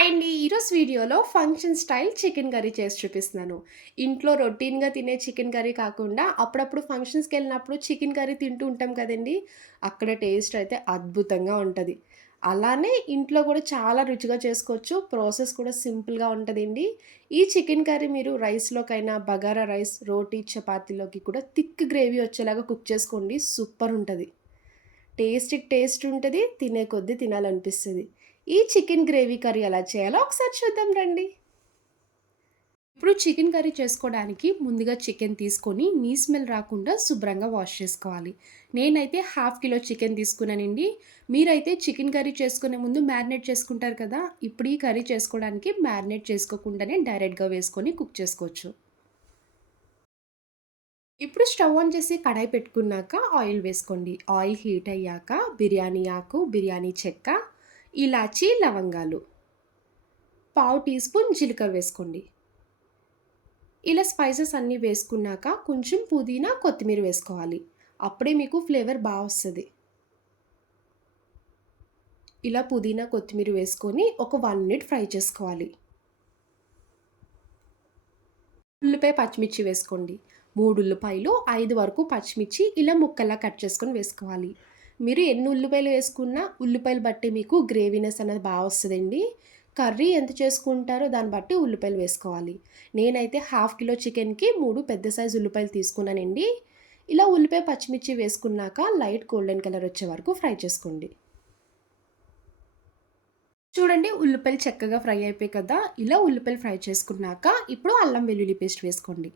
Hi అండి ఈరోజు వీడియోలో ఫంక్షన్ స్టైల్ చికెన్ కర్రీ చేసి చూపిస్తున్నాను. ఇంట్లో రొటీన్గా తినే చికెన్ కర్రీ కాకుండా అప్పుడప్పుడు ఫంక్షన్స్కి వెళ్ళినప్పుడు చికెన్ కర్రీ తింటూ ఉంటాం కదండి. అక్కడ టేస్ట్ అయితే అద్భుతంగా ఉంటుంది. అలానే ఇంట్లో కూడా చాలా రుచిగా చేసుకోవచ్చు. ప్రాసెస్ కూడా సింపుల్గా ఉంటుందండి. ఈ చికెన్ కర్రీ మీరు రైస్లోకైనా బగారా రైస్ రోటీ చపాతీలోకి కూడా థిక్ గ్రేవీ వచ్చేలాగా కుక్ చేసుకోండి. సూపర్ ఉంటుంది. టేస్ట్కి టేస్ట్ ఉంటుంది తినే కొద్దీ తినాలనిపిస్తుంది. ఈ చికెన్ గ్రేవీ కర్రీ ఎలా చేయాలో ఒకసారి చూద్దాం రండి. ఇప్పుడు చికెన్ కర్రీ చేసుకోవడానికి ముందుగా చికెన్ తీసుకొని నీ స్మెల్ రాకుండా శుభ్రంగా వాష్ చేసుకోవాలి. నేనైతే హాఫ్ కిలో చికెన్ తీసుకున్నానండి. మీరైతే చికెన్ కర్రీ చేసుకునే ముందు మ్యారినేట్ చేసుకుంటారు కదా ఇప్పుడు ఈ కర్రీ చేసుకోవడానికి మ్యారినేట్ చేసుకోకుండానే డైరెక్ట్గా వేసుకొని కుక్ చేసుకోవచ్చు. ఇప్పుడు స్టవ్ ఆన్ చేసి కడాయి పెట్టుకున్నాక ఆయిల్ వేసుకోండి. ఆయిల్ హీట్ అయ్యాక బిర్యానీ ఆకు బిర్యానీ చెక్క ఇలాచీ లవంగాలు. పావు టీ స్పూన్ జీలకర్ర వేసుకోండి. ఇలా స్పైసెస్ అన్నీ వేసుకున్నాక కొంచెం పుదీనా కొత్తిమీర వేసుకోవాలి. అప్పుడే మీకు ఫ్లేవర్ బాగా వస్తుంది. ఇలా పుదీనా కొత్తిమీర వేసుకొని ఒక వన్ మినిట్ ఫ్రై చేసుకోవాలి. ఉల్లిపాయ పచ్చిమిర్చి వేసుకోండి. మూడు ఉల్లిపాయలు ఐదు వరకు పచ్చిమిర్చి ఇలా ముక్కల్లా కట్ చేసుకొని వేసుకోవాలి. మీరు ఎన్ని ఉల్లిపాయలు వేసుకున్నా ఉల్లిపాయలు బట్టి మీకు గ్రేవీనెస్ అనేది బాగా వస్తుందండి. కర్రీ ఎంత చేసుకుంటారో దాన్ని బట్టి ఉల్లిపాయలు వేసుకోవాలి. నేనైతే హాఫ్ కిలో చికెన్కి మూడు పెద్ద సైజు ఉల్లిపాయలు తీసుకున్నానండి. ఇలా ఉల్లిపాయ పచ్చిమిర్చి వేసుకున్నాక లైట్ గోల్డెన్ కలర్ వచ్చే వరకు ఫ్రై చేసుకోండి. చూడండి ఉల్లిపాయలు చక్కగా ఫ్రై అయిపోయి కదా. ఇలా ఉల్లిపాయలు ఫ్రై చేసుకున్నాక ఇప్పుడు అల్లం వెల్లుల్లి పేస్ట్ వేసుకోండి.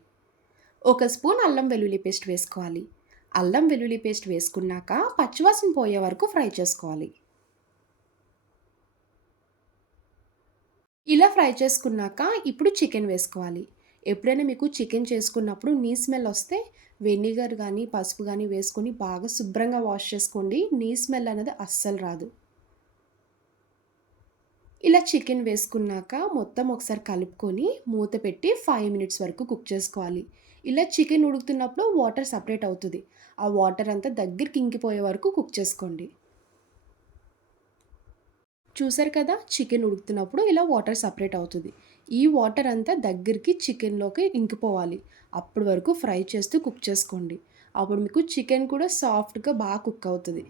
ఒక స్పూన్ అల్లం వెల్లుల్లి పేస్ట్ వేసుకోవాలి. అల్లం వెల్లుల్లి పేస్ట్ వేసుకున్నాక పచ్చివాసన పోయే వరకు ఫ్రై చేసుకోవాలి. ఇలా ఫ్రై చేసుకున్నాక ఇప్పుడు చికెన్ వేసుకోవాలి. ఎప్పుడైనా మీకు చికెన్ చేసుకున్నప్పుడు నీ స్మెల్ వస్తే వెనిగర్ కానీ పసుపు కానీ వేసుకొని బాగా శుభ్రంగా వాష్ చేసుకోండి. నీ స్మెల్ అనేది అస్సలు రాదు. ఇలా చికెన్ వేసుకున్నాక మొత్తం ఒకసారి కలుపుకొని మూత పెట్టి ఫైవ్ మినిట్స్ వరకు కుక్ చేసుకోవాలి. ఇలా చికెన్ ఉడుకుతున్నప్పుడు వాటర్ సపరేట్ అవుతుంది. ఆ వాటర్ అంతా దగ్గరికి ఇంకిపోయే వరకు కుక్ చేసుకోండి. చూసారు కదా చికెన్ ఉడుకుతున్నప్పుడు ఇలా వాటర్ సపరేట్ అవుతుంది. ఈ వాటర్ అంతా దగ్గరికి చికెన్లోకి ఇంకిపోవాలి. అప్పటి వరకు ఫ్రై చేస్తూ కుక్ చేసుకోండి. అప్పుడు మీకు చికెన్ కూడా సాఫ్ట్గా బాగా కుక్ అవుతుంది.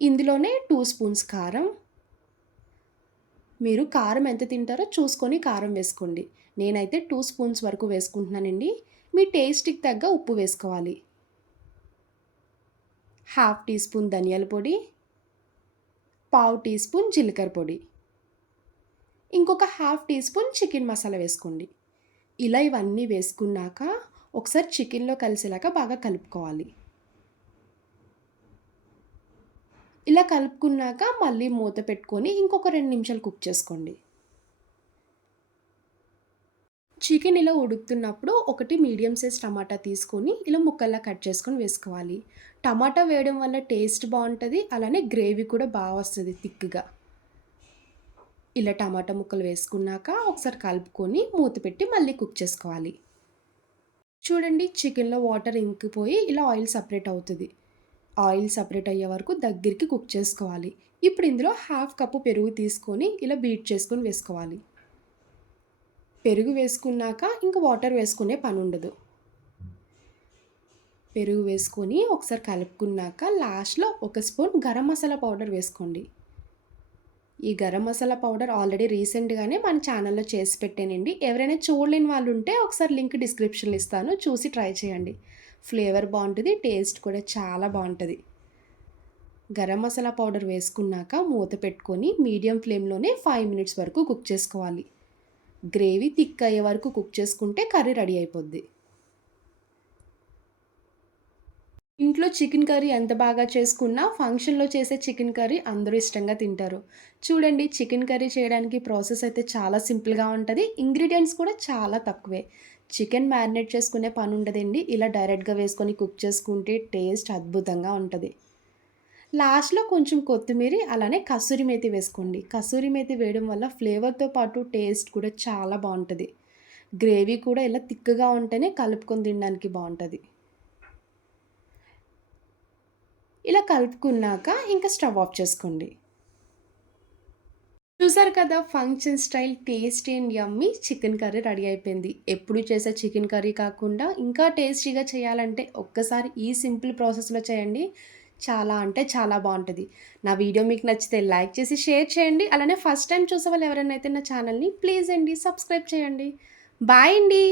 ఇందులోనే టూ స్పూన్స్ కారం. మీరు కారం ఎంత తింటారో చూసుకొని కారం వేసుకోండి. నేనైతే టూ స్పూన్స్ వరకు వేసుకుంటున్నానండి. మీ టేస్ట్కి తగ్గ ఉప్పు వేసుకోవాలి. హాఫ్ టీ స్పూన్ ధనియాల పొడి పావు టీ స్పూన్ జీలకర్ర పొడి. ఇంకొక half teaspoon chicken masala వేసుకోండి. ఇలా ఇవన్నీ వేసుకున్నాక ఒకసారి చికెన్లో కలిసేలాగా బాగా కలుపుకోవాలి. ఇలా కలుపుకున్నాక మళ్ళీ మూత పెట్టుకొని ఇంకొక రెండు నిమిషాలు కుక్ చేసుకోండి. చికెన్ ఇలా ఉడుకుతున్నప్పుడు ఒకటి మీడియం సైజ్ టమాటా తీసుకొని ఇలా ముక్కల్లా కట్ చేసుకొని వేసుకోవాలి. టమాటా వేయడం వల్ల టేస్ట్ బాగుంటుంది అలానే గ్రేవీ కూడా బాగా వస్తుంది థిక్గా. ఇలా టమాటా ముక్కలు వేసుకున్నాక ఒకసారి కలుపుకొని మూత పెట్టి మళ్ళీ కుక్ చేసుకోవాలి. చూడండి చికెన్లో వాటర్ ఇంకిపోయి ఇలా ఆయిల్ సపరేట్ అవుతుంది. ఆయిల్ సపరేట్ అయ్యే వరకు దగ్గరికి కుక్ చేసుకోవాలి. ఇప్పుడు ఇందులో హాఫ్ కప్పు పెరుగు తీసుకొని ఇలా బీట్ చేసుకొని వేసుకోవాలి. పెరుగు వేసుకున్నాక ఇంకా వాటర్ వేసుకునే పని ఉండదు. పెరుగు వేసుకొని ఒకసారి కలుపుకున్నాక లాస్ట్లో ఒక స్పూన్ గరం మసాలా పౌడర్ వేసుకోండి. ఈ గరం మసాలా పౌడర్ ఆల్రెడీ రీసెంట్గానే మన ఛానల్లో చేసి పెట్టానండి. ఎవరైనా చూడలేని వాళ్ళు ఉంటే ఒకసారి లింక్ డిస్క్రిప్షన్లో ఇస్తాను. చూసి ట్రై చేయండి. ఫ్లేవర్ బాగుంటుంది టేస్ట్ కూడా చాలా బాగుంటుంది. గరం మసాలా పౌడర్ వేసుకున్నాక మూత పెట్టుకొని మీడియం ఫ్లేమ్లోనే ఫైవ్ మినిట్స్ వరకు కుక్ చేసుకోవాలి. గ్రేవీ థిక్ అయ్యే వరకు కుక్ చేసుకుంటే కర్రీ రెడీ అయిపోద్ది. ఇంట్లో చికెన్ కర్రీ ఎంత బాగా చేసుకున్నా ఫంక్షన్లో చేసే చికెన్ కర్రీ అందరూ ఇష్టంగా తింటారు. చూడండి చికెన్ కర్రీ చేయడానికి ప్రాసెస్ అయితే చాలా సింపుల్గా ఉంటుంది. ఇంగ్రీడియంట్స్ కూడా చాలా తక్కువే. చికెన్ మ్యారినేట్ చేసుకునే పని ఉండదండి. ఇలా డైరెక్ట్గా వేసుకొని కుక్ చేసుకుంటే టేస్ట్ అద్భుతంగా ఉంటుంది. లాస్ట్లో కొంచెం కొత్తిమీర అలానే కసూరి మేతి వేసుకోండి కసూరి మేతి వేయడం వల్ల ఫ్లేవర్తో పాటు టేస్ట్ కూడా చాలా బాగుంటుంది గ్రేవీ కూడా ఇలా తిక్కగా ఉంటేనే కలుపుకొని తినడానికి బాగుంటుంది ఇలా కలుపుకున్నాక ఇంకా స్టవ్ ఆఫ్ చేసుకోండి చూసారు కదా function style tasty and yummy chicken curry ready అయిపోయింది. ఎప్పుడు చేసే చికెన్ కర్రీ కాకుండా ఇంకా టేస్టీగా చేయాలంటే ఒక్కసారి ఈ సింపుల్ ప్రాసెస్‌లో చేయండి. చాలా అంటే చాలా బాగుంటుంది నా వీడియో మీకు నచ్చితే లైక్ చేసి షేర్ చేయండి. అలానే ఫస్ట్ టైమ్ చూసేవాళ్ళు ఎవరైనా అయితే నా ఛానల్‌ని ప్లీజ్ అండి సబ్స్క్రైబ్ చేయండి. బాయ్ అండి.